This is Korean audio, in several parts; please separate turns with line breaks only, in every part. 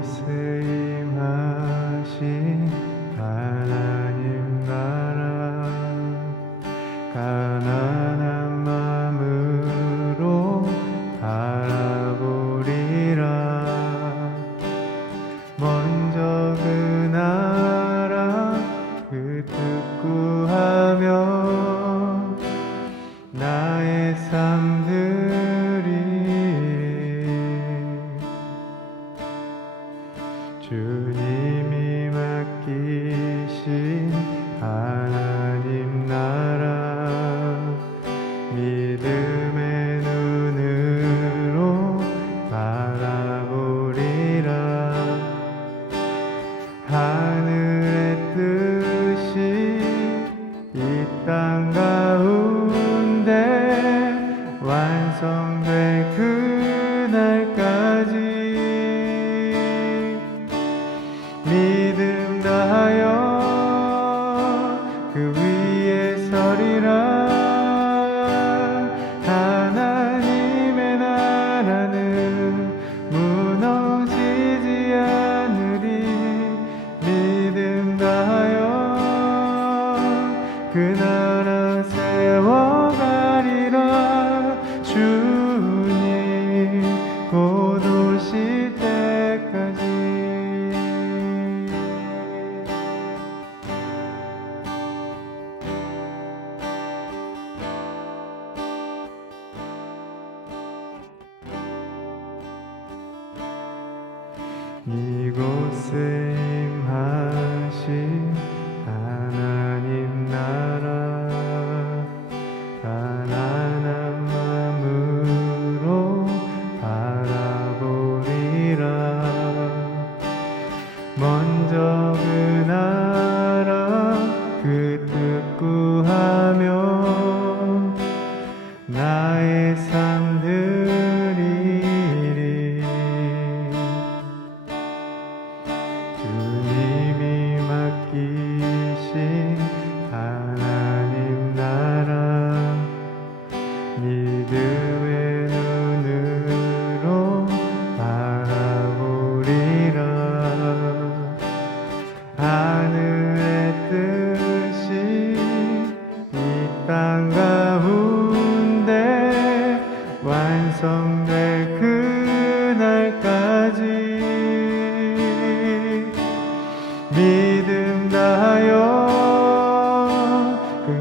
이곳에 임하신 하나님 나라. 가난한 마음으로 바라보리라. 먼저 그 나라 그 뜻 구하며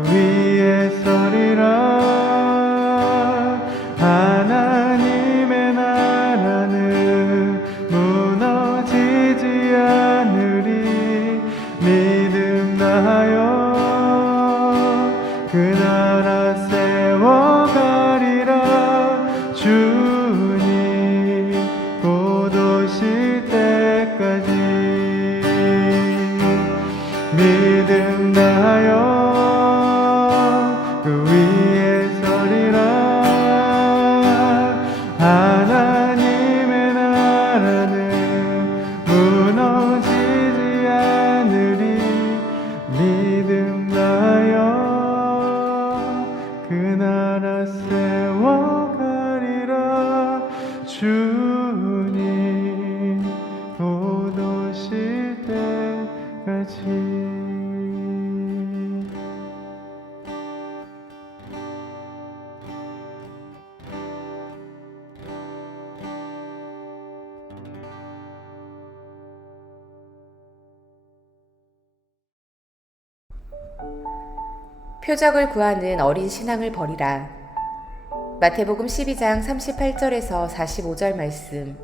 다
표적을 구하는 어린 신앙을 버리라. 마태복음 12장 38절에서 45절 말씀.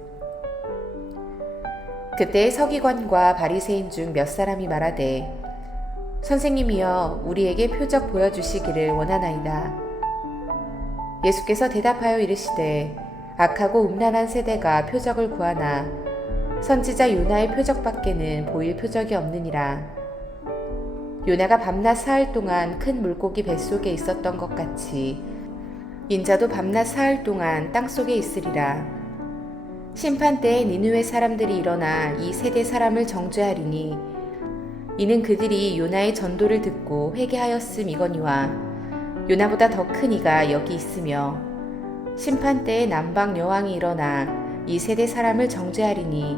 그때 서기관과 바리새인 중 몇 사람이 말하되 선생님이여 우리에게 표적 보여 주시기를 원하나이다. 예수께서 대답하여 이르시되 악하고 음란한 세대가 표적을 구하나 선지자 요나의 표적밖에는 보일 표적이 없느니라. 요나가 밤낮 사흘 동안 큰 물고기 뱃속에 있었던 것 같이 인자도 밤낮 사흘 동안 땅 속에 있으리라. 심판 때에 니누의 사람들이 일어나 이 세대 사람을 정죄하리니 이는 그들이 요나의 전도를 듣고 회개하였음 이거니와 요나보다 더 큰 이가 여기 있으며 심판 때에 남방 여왕이 일어나 이 세대 사람을 정죄하리니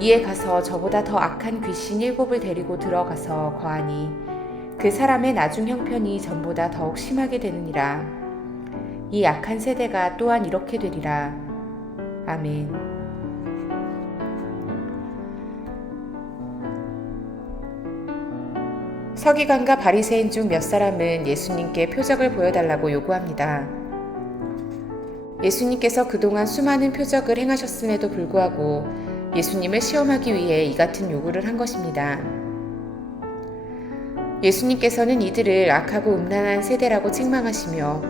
이에 가서 저보다 더 악한 귀신 일곱을 데리고 들어가서 거하니 그 사람의 나중 형편이 전보다 더욱 심하게 되느니라. 이 악한 세대가 또한 이렇게 되리라. 아멘. 서기관과 바리새인 중 몇 사람은 예수님께 표적을 보여달라고 요구합니다. 예수님께서 그동안 수많은 표적을 행하셨음에도 불구하고 예수님을 시험하기 위해 이 같은 요구를 한 것입니다. 예수님께서는 이들을 악하고 음란한 세대라고 책망하시며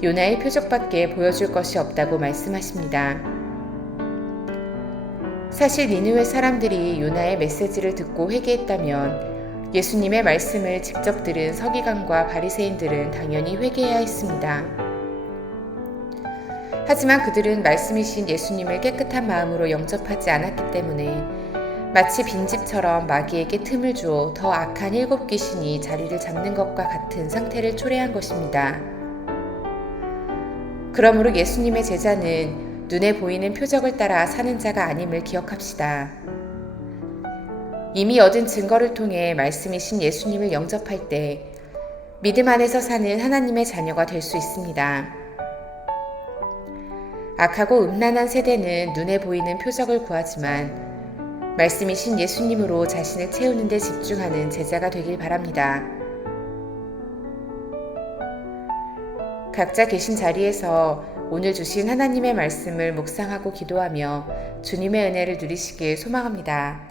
요나의 표적밖에 보여줄 것이 없다고 말씀하십니다. 사실 니느웨 사람들이 요나의 메시지를 듣고 회개했다면 예수님의 말씀을 직접 들은 서기관과 바리새인들은 당연히 회개해야 했습니다. 하지만 그들은 말씀이신 예수님을 깨끗한 마음으로 영접하지 않았기 때문에 마치 빈집처럼 마귀에게 틈을 주어 더 악한 일곱 귀신이 자리를 잡는 것과 같은 상태를 초래한 것입니다. 그러므로 예수님의 제자는 눈에 보이는 표적을 따라 사는 자가 아님을 기억합시다. 이미 얻은 증거를 통해 말씀이신 예수님을 영접할 때 믿음 안에서 사는 하나님의 자녀가 될 수 있습니다. 악하고 음란한 세대는 눈에 보이는 표적을 구하지만 말씀이신 예수님으로 자신을 채우는 데 집중하는 제자가 되길 바랍니다. 각자 계신 자리에서 오늘 주신 하나님의 말씀을 묵상하고 기도하며 주님의 은혜를 누리시길 소망합니다.